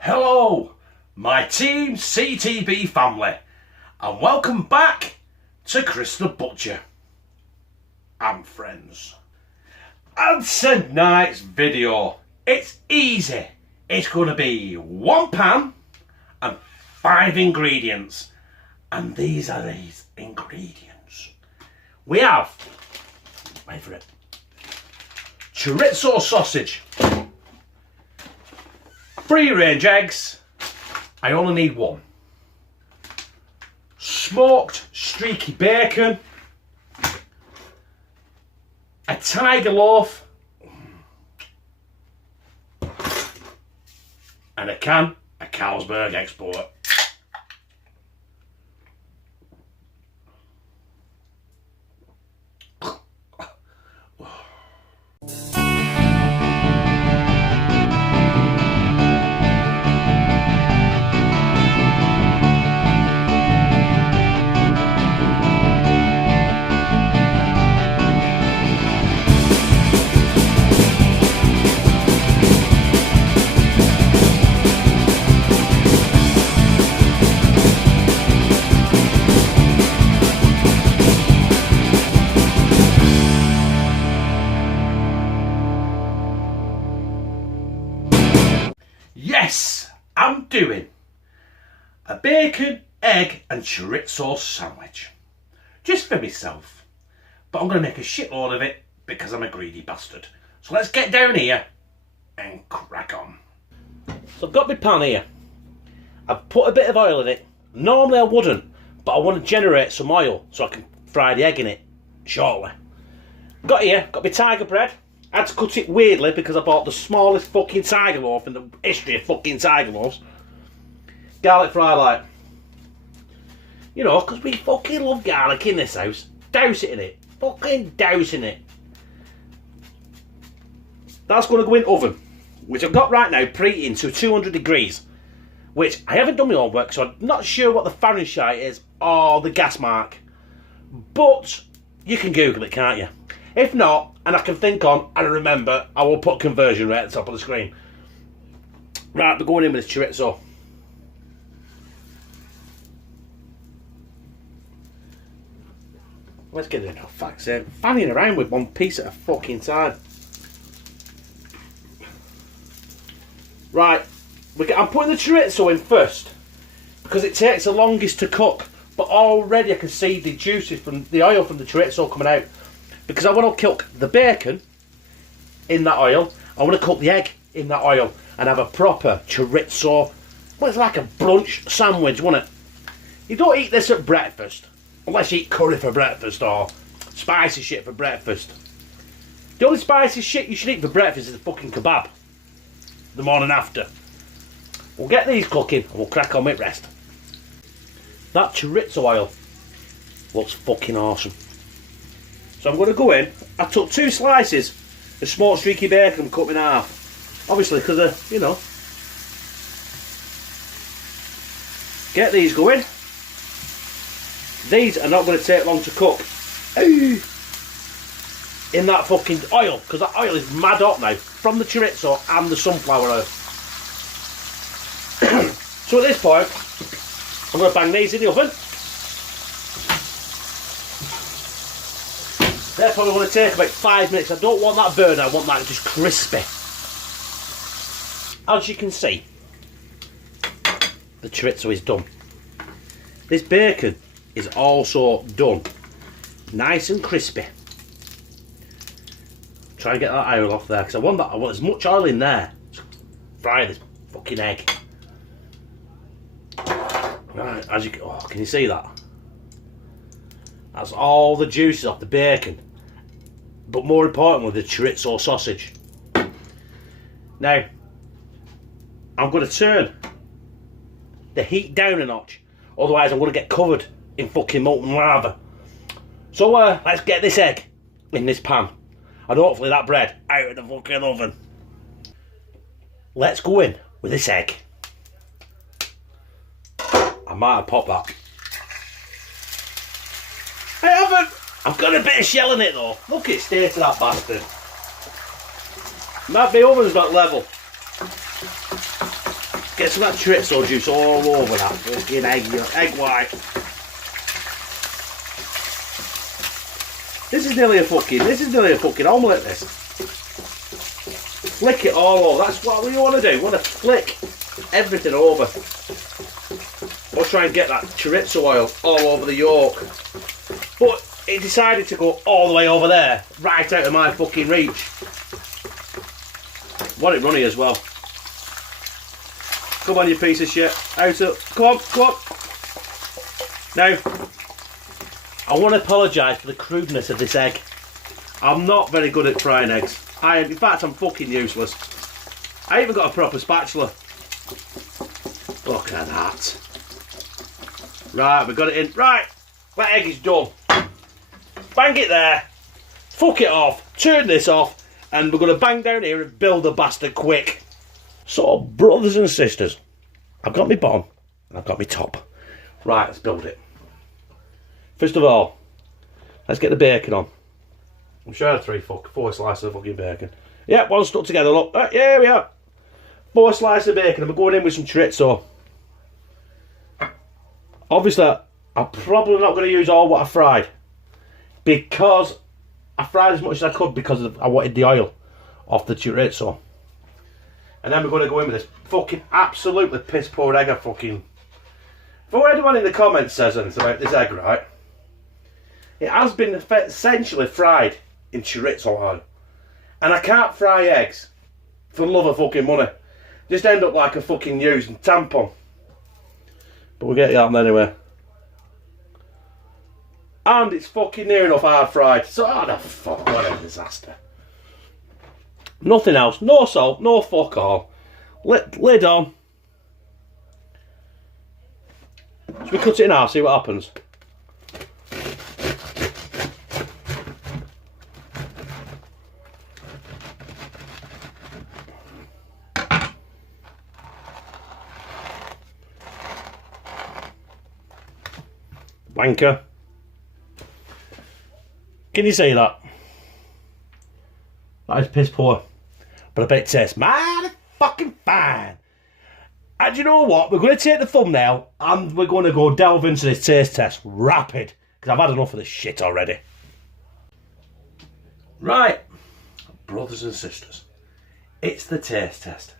Hello, my Team CTB family, and welcome back to Chris the Butcher and friends. And tonight's video, it's easy. It's going to be one pan and 5 ingredients, and these are these ingredients. We have, wait for it, chorizo sausage, free range eggs, I only need 1. Smoked streaky bacon, a tiger loaf, and a can of Carlsberg Export. Yes, I'm doing a bacon, egg and chorizo sandwich. Just for myself. But I'm going to make a shitload of it because I'm a greedy bastard. So let's get down here and crack on. So I've got my pan here. I've put a bit of oil in it. Normally I wouldn't, but I want to generate some oil so I can fry the egg in it shortly. Got my tiger bread. I had to cut it weirdly because I bought the smallest fucking tiger loaf in the history of fucking tiger loaves. Garlic fry light. You know, because we fucking love garlic in this house. Douse it in it. Fucking douse in it. That's going to go in oven, which I've got right now preheating to 200 degrees. Which I haven't done my homework, so I'm not sure what the Fahrenheit is or the gas mark. But you can Google it, can't you? If not, and I can think on and remember, I will put conversion rate at the top of the screen. Right, we're going in with this chorizo. Let's get it in, for fuck's sake. Fanning around with one piece at a fucking time. Right, I'm putting the chorizo in first because it takes the longest to cook. But already I can see the juices from the oil from the chorizo coming out. Because I want to cook the bacon in that oil. I want to cook the egg in that oil and have a proper chorizo. Well, it's like a brunch sandwich, wouldn't it? You don't eat this at breakfast. Unless you eat curry for breakfast or spicy shit for breakfast. The only spicy shit you should eat for breakfast is a fucking kebab. The morning after. We'll get these cooking and we'll crack on with rest. That chorizo oil looks fucking awesome. So I'm going to go in. I took 2 slices of smoked streaky bacon and cut them in half. Obviously because of, you know. Get these going. These are not going to take long to cook. In that fucking oil. Because that oil is mad hot now. From the chorizo and the sunflower oil. So at this point, I'm going to bang these in the oven. They're probably going to take about 5 minutes. I don't want that burn, I want that just crispy. As you can see, the chorizo is done. This bacon is also done. Nice and crispy. Try and get that oil off there, because I want as much oil in there to fry this fucking egg. Right, can you see that? That's all the juices off the bacon. But more importantly, the chorizo sausage. Now, I'm going to turn the heat down a notch. Otherwise, I'm going to get covered in fucking molten lava. So, let's get this egg in this pan. And hopefully that bread out of the fucking oven. Let's go in with this egg. I might have popped that. I haven't! I've got a bit of shell in it though. Look at the state of that bastard. My oven's not level. Get some of that chorizo juice all over that fucking egg white. This is nearly a fucking omelette, this. Flick it all over. That's what we want to do. We want to flick everything over. We'll try and get that chorizo oil all over the yolk. But it decided to go all the way over there, right out of my fucking reach. Want it runny as well. Come on, you piece of shit. Out up. Come on, come on. Now, I want to apologise for the crudeness of this egg. I'm not very good at frying eggs. In fact, I'm fucking useless. I even got a proper spatula. Look at that. Right, we got it in. Right, that egg is done. Bang it there. Fuck it off. Turn this off. And we're going to bang down here and build the bastard quick. So, brothers and sisters, I've got my bottom and I've got my top. Right, let's build it. First of all, let's get the bacon on. I'm sure I had four slices of fucking bacon. Yeah, one stuck together, look. Yeah, we are. 4 slices of bacon and we're going in with some chorizo. Obviously, I'm probably not going to use all what I fried. Because I fried as much as I could because I wanted the oil off the chorizo. And then we're going to go in with this fucking absolutely piss poor egg. For anyone in the comments says anything about this egg, right? It has been essentially fried in chorizo oil. And I can't fry eggs for the love of fucking money. Just end up like a fucking used tampon. But we'll get it out anyway. And it's fucking near enough hard fried. So, oh the fuck, what a disaster. Nothing else. No salt, no fuck all. Lid on. Should we cut it in half, see what happens? Wanker. Can you see that? That is piss poor. But I bet it tastes mighty fucking fine. And you know what? We're going to take the thumbnail and we're going to go delve into this taste test rapid. Because I've had enough of this shit already. Right. Brothers and sisters. It's the taste test.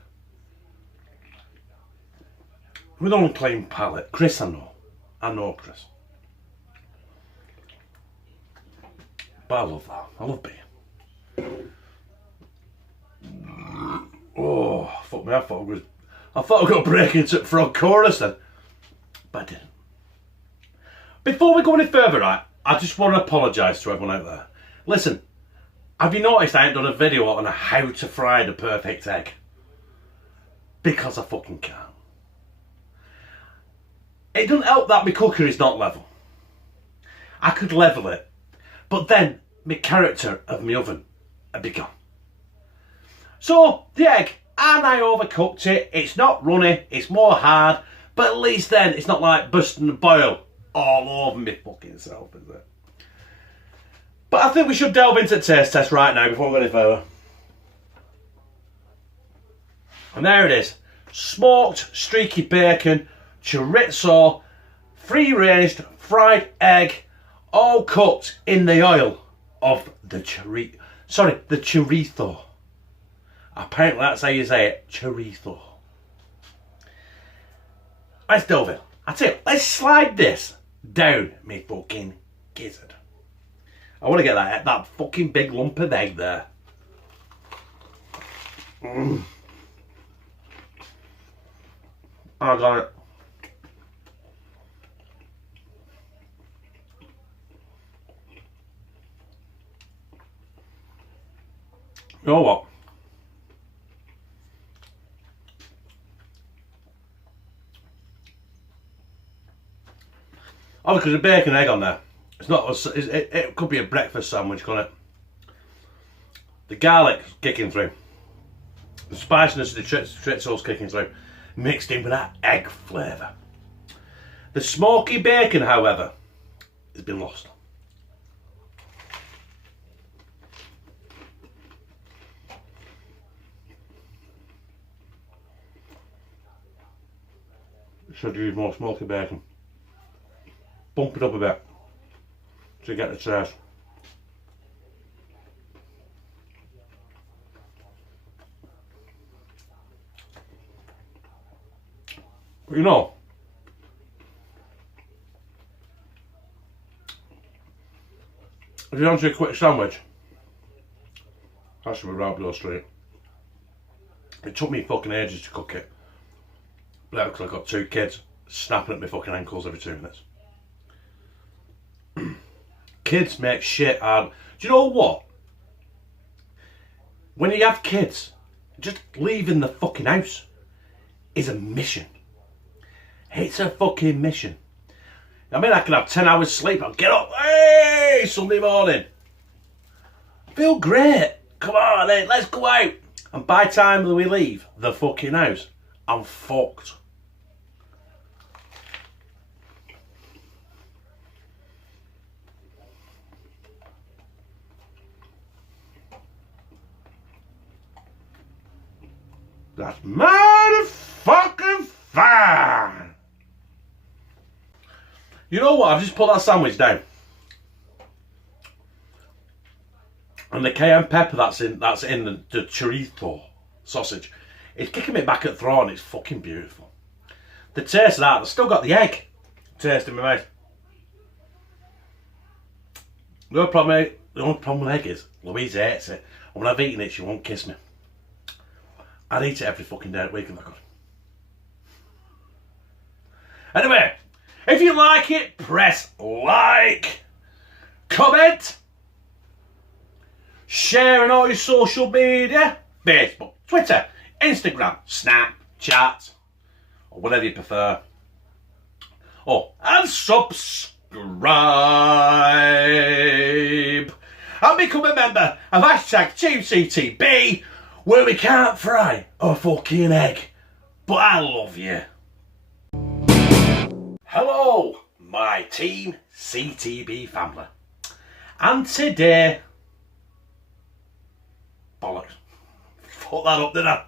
With unclean palate. Chris, I know. I know Chris. But I love that. I love beer. Oh, fuck me, I thought I was going to break into frog chorus then. But I didn't. Before we go any further, right, I just want to apologise to everyone out there. Listen, have you noticed I ain't done a video on how to fry the perfect egg? Because I fucking can't. It doesn't help that my cooker is not level. I could level it. But then, my character of my oven had be gone. So, the egg, and I overcooked it. It's not runny, it's more hard. But at least then, it's not like busting the boil all over me fucking self, is it? But I think we should delve into the taste test right now before we go any further. And there it is. Smoked streaky bacon, chorizo, free-ranged fried egg, all cooked in the oil of the chorizo. Apparently that's how you say it, chorizo. Let's delve in. I tell you, let's slide this down me fucking gizzard. I want to get that fucking big lump of egg there. I got it. You know what? Oh, because there's bacon and egg on there. It's not. It could be a breakfast sandwich, couldn't it? The garlic kicking through, the spiciness of the chorizo's kicking through, mixed in with that egg flavour. The smoky bacon, however, has been lost. Should use more smoky bacon. Bump it up a bit to get the taste. You know, if you want a quick sandwich, that should be right up your street. It took me fucking ages to cook it. But because I've got 2 kids snapping at my fucking ankles every 2 minutes. Kids make shit hard. Do you know what? When you have kids, just leaving the fucking house is a mission. It's a fucking mission. I mean, I can have 10 hours sleep. I'll get up. Hey, Sunday morning. I feel great. Come on, then, let's go out. And by the time we leave the fucking house, I'm fucked. That's motherfucking fine. You know what? I've just put that sandwich down, and the cayenne pepper that's in the chorizo sausage, it's kicking me back at throat. It's fucking beautiful. The taste of that, I've still got the egg taste in my mouth. The only problem with egg is Louise hates it, and when I've eaten it, she won't kiss me. I'd eat it every fucking day of the week if I could. Anyway, if you like it, press like, comment, share on all your social media, Facebook, Twitter, Instagram, Snapchat, or whatever you prefer. Oh, and subscribe. And become a member of #TeamCTB, where we can't fry a fucking egg. But I love you. Hello, my Team CTB family. And today... Bollocks. Fuck that up, didn't I?